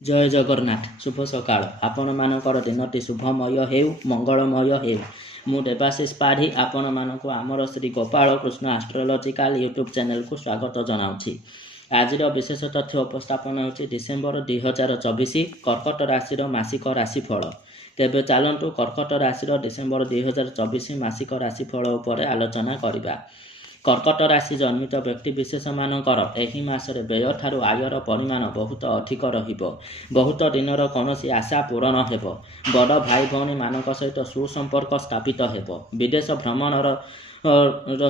जय जगन्नाथ शुभ सकाळ आपण मानकर दिनटी शुभमय हेउ मंगलमय हेउ मु देवाशीष पाढ़ी आपण मानक आमर Shri Gopal Krishna astrological YouTube channel को स्वागत जनाऊँगी। आज विशेष तथ्य उपस्थापन होची डिसेम्बर 2024 कर्कट राशि मासिक राशिफल। तेबे चलतु कर्कट राशि डिसेम्बर 2024 मासिक राशिफल उपर आलोचना करबा। कर्कट राशि जन्मित व्यक्ति विशेष मानकर एही मासरे व्यय ठारू आयर परिमाण बहुत अधिक रहिबो। बहुत दिनर कौनसी आशा पूरण हेबो। बड़ भाई भौणी मानक सहित सुसंपर्क स्थापित हेबो। विदेश भ्रमणर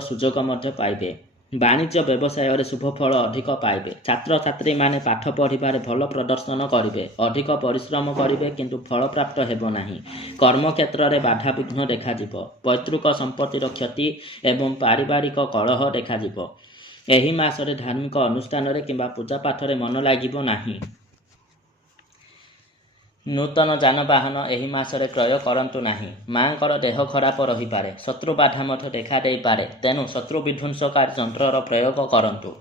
सुजोग मध्य पाइबे। वाणिज्य व्यवसाय शुभ फल अधिक पाइबे। छात्र छात्री माने पाठ पढ़िबारे भल प्रदर्शन करिवे। अधिक परिश्रम करिवे किंतु फल प्राप्त हेबो नाही। कर्म क्षेत्र में बाधा विघ्न देखाजिबो। पैतृक संपत्तिर क्षति एवं पारिवारिक कलह देखाजिबो। एही मासरे धार्मिक अनुष्ठान किंबा पूजा पाठ रे मन लागिबो नाही। नूतन जानवाहन एही मासरे क्रय करंतु नाही। मांकर देह खराब रही पारे। शत्रु बाधा मध्य देखा देई पारे। तेणु शत्रु विध्वंसकारी यंत्रर प्रयोग करंतु।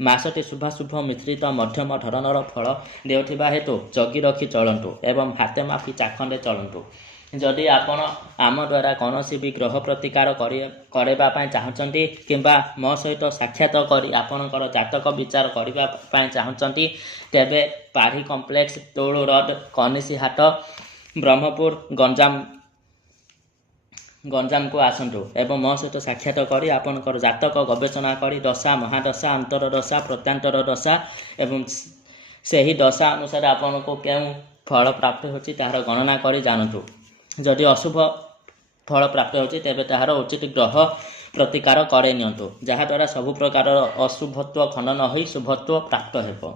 मासटी शुभाशुभ मिश्रित मध्यम धरणर फल देउथिबा हेतु जगी रखी चलंतु एवं हाथे माफी चाखंडे चलंतु। जदि आपण आम द्वारा कौनसी भी ग्रह प्रतिकार करने चाहते किंबा मो सहित साक्षात करी आपणकर जातक विचार करने चाहते तेबे पाढ़ी कॉम्प्लेक्स टोल रोड कनिसी हाट ब्रह्मपुर गंजाम को आसतु एवं मो सहित साक्षात करी आपणकर जातक गवेषणा करी दशा महादशा अंतरदशा प्रत्यांतर दशा एवं सही दशा अनुसार आपन को क्यों फल प्राप्त होची तार गणना करी जानतु। जदि अशुभ फल प्राप्त होची तेबे ताहार उचित ग्रह प्रतिकार करे नियंतु जहाँ द्वारा सबु प्रकार अशुभत्व खंडन होई शुभत्व प्राप्त हेबो।